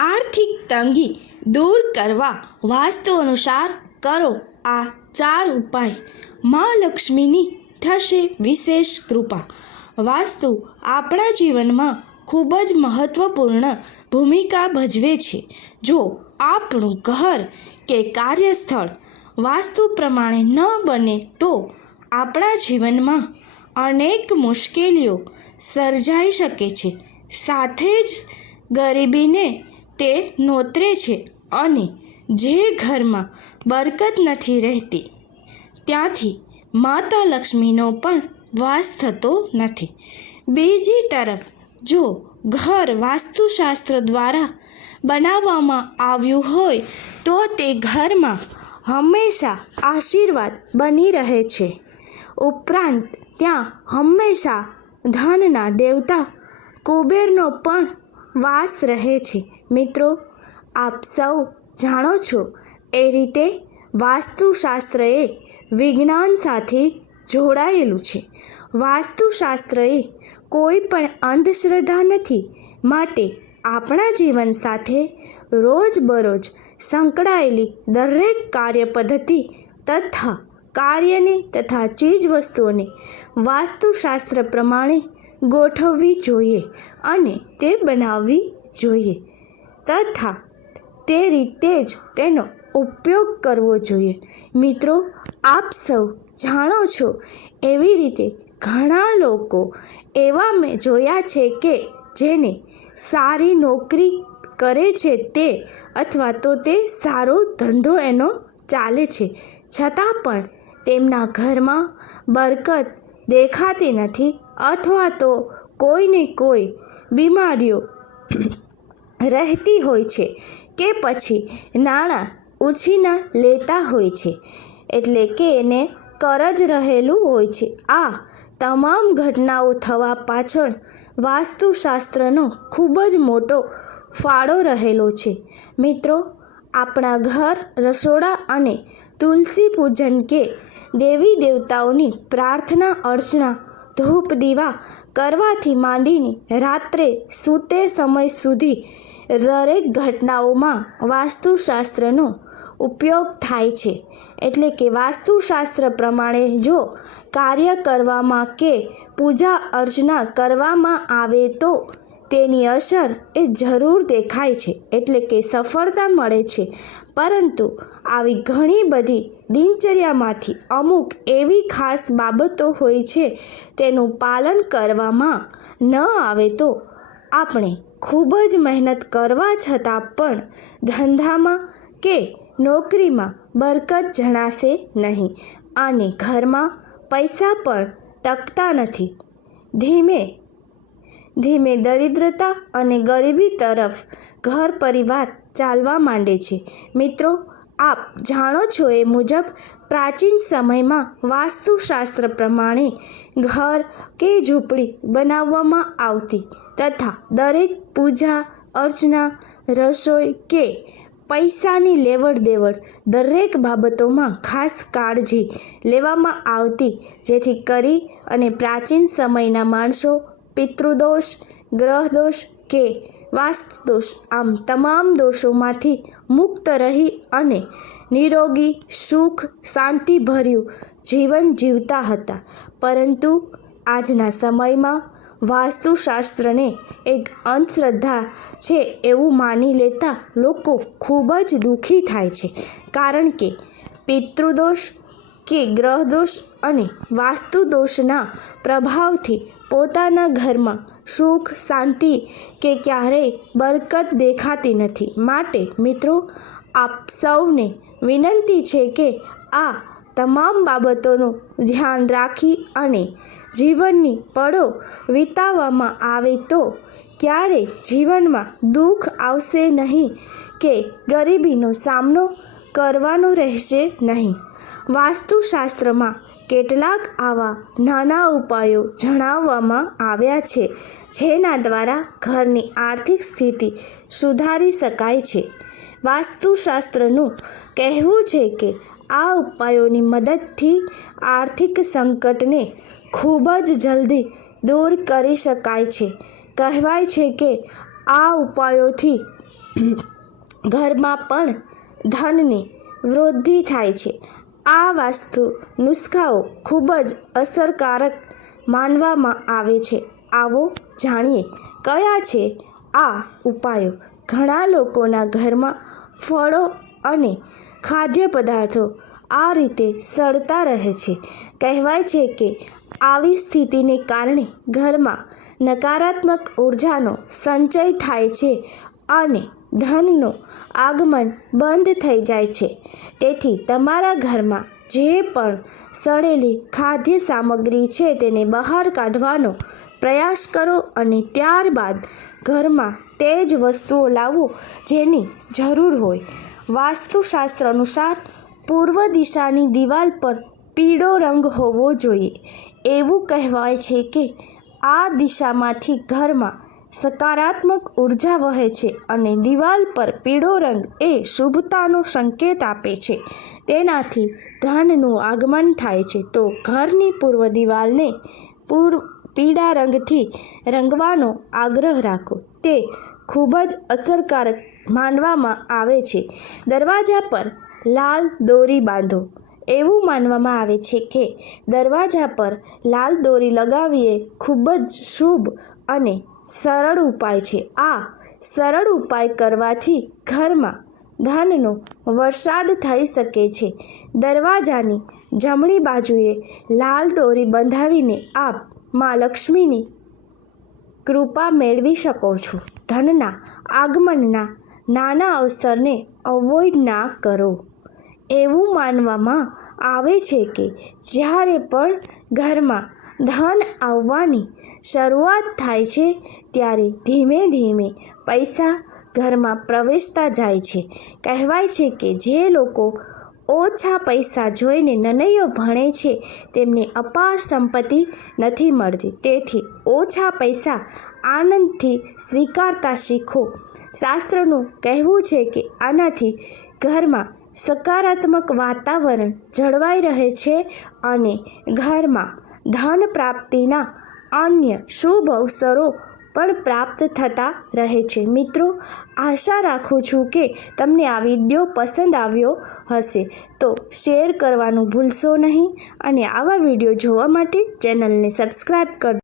આર્થિક તંગી દૂર કરવા વાસ્તુ અનુસાર કરો આ ચાર ઉપાય. મા લક્ષ્મીની થશે વિશેષ કૃપા. વાસ્તુ આપણા જીવનમાં ખૂબ જ મહત્વપૂર્ણ ભૂમિકા ભજવે છે. જો આપણું ઘર કે કાર્યસ્થળ વાસ્તુ પ્રમાણે ન બને તો આપણા જીવનમાં અનેક મુશ્કેલીઓ સર્જાઈ શકે છે. સાથે જ ગરીબીને તે નોતરે છે અને જે ઘરમાં બરકત નથી રહેતી, ત્યાંથી માતા લક્ષ્મીનો પણ વાસ થતો નથી. બીજી તરફ, જો ઘર વાસ્તુશાસ્ત્ર દ્વારા બનાવવામાં આવ્યું હોય, તો તે ઘરમાં હંમેશા આશીર્વાદ બની રહે છે. ઉપરાંત, ત્યાં હંમેશા ધનના દેવતા કુબેરનો પણ વાસ રહે છે. મિત્રો, આપ સૌ જાણો છો, એ રીતે વાસ્તુશાસ્ત્ર એ વિજ્ઞાન સાથે જોડાયેલું છે. વાસ્તુશાસ્ત્ર એ કોઈ પણ અંધશ્રદ્ધા નથી માટે આપણા જીવન સાથે રોજબરોજ સંકળાયેલી દરેક કાર્ય પદ્ધતિ તથા કાર્યને તથા ચીજ વસ્તુઓને વાસ્તુશાસ્ત્ર પ્રમાણે ગોઠવવી જોઈએ અને તે બનાવવી જોઈએ. તથા તે રીતે જ તેનો ઉપયોગ કરવો જોઈએ. મિત્રો, આપ સૌ જાણો છો, એવી રીતે ઘણા લોકો એવા મેં જોયા છે કે જેને સારી નોકરી કરે છે તે અથવા તો તે સારો ધંધો એનો ચાલે છે. છતાં પણ તેમના ઘરમાં બરકત દેખાતી નથી અથવા તો કોઈને કોઈ બીમારીઓ રહેતી હોય છે કે પછી નાણાં ઉછીના લેતા હોય છે. એટલે કે એને કરજ રહેલું હોય છે. આ તમામ ઘટનાઓ થવા પાછળ વાસ્તુશાસ્ત્રનો ખૂબ જ મોટો ફાળો રહેલો છે. મિત્રો, આપણા ઘર, રસોડા અને તુલસી પૂજન કે દેવી દેવતાઓની પ્રાર્થના, અર્ચના ધૂપ દીવા કરવાથી માંડીને રાત્રે સૂતે સમય સુધી દરેક ઘટનાઓમાં વાસ્તુશાસ્ત્રનો ઉપયોગ થાય છે. એટલે કે વાસ્તુશાસ્ત્ર પ્રમાણે જો કાર્ય કરવામાં કે પૂજા અર્ચના કરવામાં આવે તો તેની અસર એ જરૂર દેખાય છે એટલે કે સફળતા મળે છે. પરંતુ આવી ઘણી બધી દિનચર્યામાંથી અમુક એવી ખાસ બાબતો હોય છે તેનું પાલન કરવામાં ન આવે તો આપણે ખૂબ જ મહેનત કરવા છતાં પણ ધંધામાં કે નોકરીમાં બરકત જણાશે નહીં અને ઘરમાં પૈસા પણ ટકતા નથી. ધીમે ધીમે દરિદ્રતા અને ગરીબી તરફ ઘર પરિવાર ચાલવા માંડે છે. મિત્રો, આપ જાણો છો એ મુજબ પ્રાચીન સમયમાં વાસ્તુશાસ્ત્ર પ્રમાણે ઘર કે ઝૂંપડી બનાવવામાં આવતી તથા દરેક પૂજા, અર્ચના, રસોઈ કે પૈસાની લેવડ દેવડ દરેક બાબતોમાં ખાસ કાળજી લેવામાં આવતી જેથી કરી અને પ્રાચીન સમયના માણસો પિતૃદોષ, ગ્રહદોષ કે વાસ્તુદોષ. આમ તમામ દોષોમાંથી મુક્ત રહી અને નિરોગી, સુખ, શાંતિભર્યું જીવન જીવતા હતા. પરંતુ આજના સમયમાં વાસ્તુશાસ્ત્રને એક અંધશ્રદ્ધા છે એવું માની લેતા લોકો ખૂબ જ દુઃખી થાય છે. કારણ કે પિતૃદોષ કે ગ્રહદોષ અને વાસ્તુદોષના પ્રભાવથી પોતાના ઘરમાં સુખ, શાંતિ કે ક્યારેય બરકત દેખાતી નથી. માટે મિત્રો, આપ સૌને વિનંતી છે કે આ તમામ બાબતોનું ધ્યાન રાખી અને જીવનની પળો વિતાવવામાં આવે તો ક્યારે જીવનમાં દુઃખ આવશે નહીં કે ગરીબીનો સામનો કરવાનો રહેશે નહીં. વાસ્તુશાસ્ત્રમાં કેટલાક આવા નાના ઉપાયો જણાવવામાં આવ્યા છે, જેના દ્વારા ઘરની આર્થિક સ્થિતિ સુધારી શકાય છે. વાસ્તુશાસ્ત્રનું કહેવું છે કે આ ઉપાયોની મદદથી આર્થિક સંકટને ખૂબ જ જલ્દી દૂર કરી શકાય છે. કહેવાય છે કે આ ઉપાયોથી ઘરમાં પણ ધનની વૃદ્ધિ થાય છે. આ વાસ્તુ નુસ્ખાઓ ખૂબ જ અસરકારક માનવામાં આવે છે. આવો જાણીએ કયા છે આ ઉપાયો. ઘણા લોકોના ઘરમાં ફળો અને ખાદ્ય પદાર્થો આ રીતે સડતા રહે છે. કહેવાય છે કે આવી સ્થિતિને કારણે ઘરમાં નકારાત્મક ઉર્જાનો સંચય થાય છે અને ધનનું આગમન બંધ થઈ જાય છે. તેથી તમારા ઘરમાં જે પણ સડેલી ખાદ્ય સામગ્રી છે તેને બહાર કાઢવાનો પ્રયાસ કરો અને ત્યારબાદ ઘરમાં તે જ વસ્તુઓ લાવો જેની જરૂર હોય. વાસ્તુશાસ્ત્ર અનુસાર પૂર્વ દિશાની દિવાલ પર પીળો રંગ હોવો જોઈએ. એવું કહેવાય છે કે આ દિશામાંથી ઘરમાં સકારાત્મક ઊર્જા વહે છે અને દિવાલ પર પીળો રંગ એ શુભતાનો સંકેત આપે છે. તેનાથી ધનનું આગમન થાય છે. તો ઘરની પૂર્વ દિવાલને પૂર પીળા રંગથી રંગવાનો આગ્રહ રાખો. તે ખૂબ જ અસરકારક માનવામાં આવે છે. દરવાજા પર લાલ દોરી બાંધો. એવું માનવામાં આવે છે કે દરવાજા પર લાલ દોરી લગાવીએ ખૂબ જ શુભ અને સરળ ઉપાય છે. આ સરળ ઉપાય કરવાથી ઘરમાં ધનનો વરસાદ થઈ શકે છે. દરવાજાની જમણી બાજુએ લાલ દોરી બંધાવીને આપ મા લક્ષ્મીની કૃપા મેળવી શકો છો. ધનના આગમનના નાના અવસરને અવોઇડ ના કરો. એવું માનવામાં આવે છે કે જ્યારે પણ ઘરમાં ધન આવવાની શરૂઆત થાય છે, ત્યારે ધીમે ધીમે પૈસા ઘરમાં પ્રવેશતા જાય છે. કહેવાય છે કે જે લોકો ઓછા પૈસા જોઈને નનૈયો ભણે છે, તેમને અપાર સંપત્તિ નથી મળતી. તેથી ઓછા પૈસા આનંદથી સ્વીકારતા શીખો. શાસ્ત્રનું કહેવું છે કે આનાથી ઘરમાં સકારાત્મક વાતાવરણ જળવાઈ રહે છે અને ઘરમાં ધન પ્રાપ્તિના અન્ય શુભ અવસરો પણ પ્રાપ્ત થતા રહે છે. મિત્રો, આશા રાખું છું કે તમને આ વીડિયો પસંદ આવ્યો હશે. તો શેર કરવાનું ભૂલશો નહીં અને આવા વીડિયો જોવા માટે ચેનલને સબસ્ક્રાઈબ કર